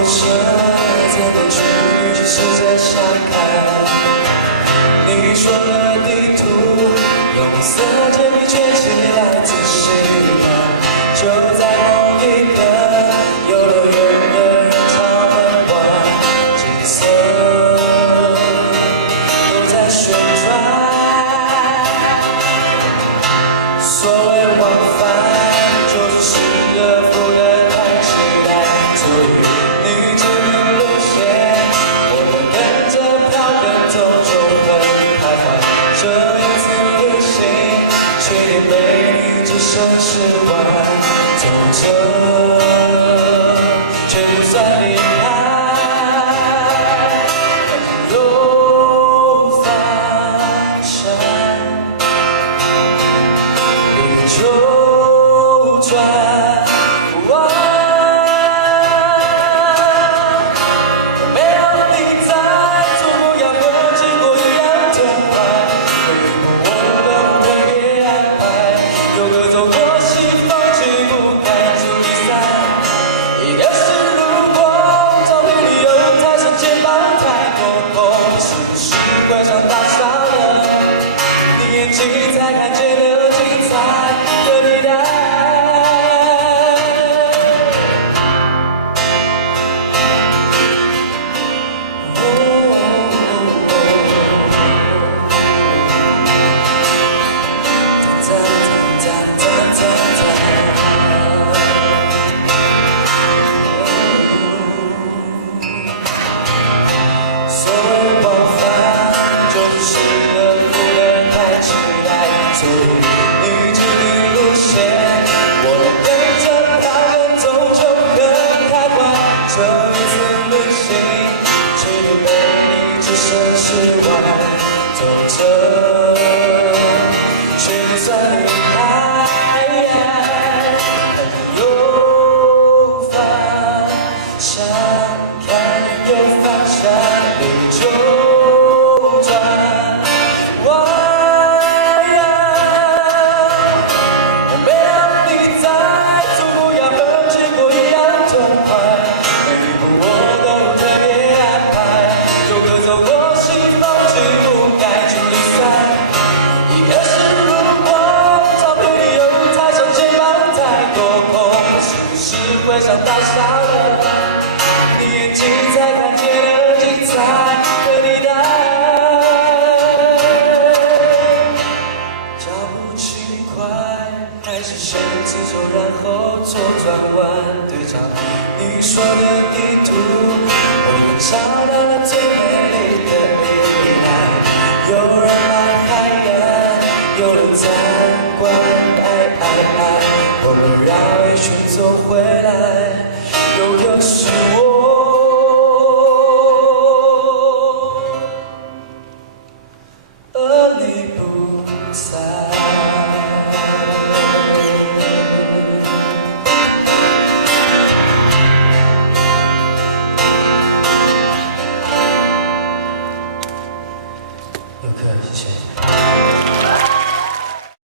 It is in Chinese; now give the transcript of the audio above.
火车怎么去试着想看？你说的地图，用色铅笔圈起来仔细看，就在某一个游乐园的人潮很晚，景色都在旋转。所谓往返，就是失而复得太期待，所以你指明路线，我们跟着飘跟走就很开怀。这一次旅行，去年被你置身事外，走着却不算厉害，有方向。就转弯，没有你在，做不要和结果一样痛快。每一步我都特别安排，有个走过西风去不开足比赛。一个是如果照片里有太上肩膀太过空，是不是会上大傻了？你眼睛才看见了精彩。所谓往返，就是失而复得太期待，所以你指定路线，我们跟着它跟走就很开怀。这一次旅行，去年被你置身事外，走着却不算厉害，很有方向，看有方向，你就转弯。没有你在，做不要和结果一样痛快。每一步我都特别安排，有个走过西风去不该去比赛。一个是如果照片里有太上肩膀太多空，是不是会上大傻了？你眼睛才看见了精彩的地带，脚步轻快，还是先自走然后左转弯？对照你说的地图，我们找到了最美丽的未来。有人买海岸，有人参观我们绕一圈走回来，又有是我。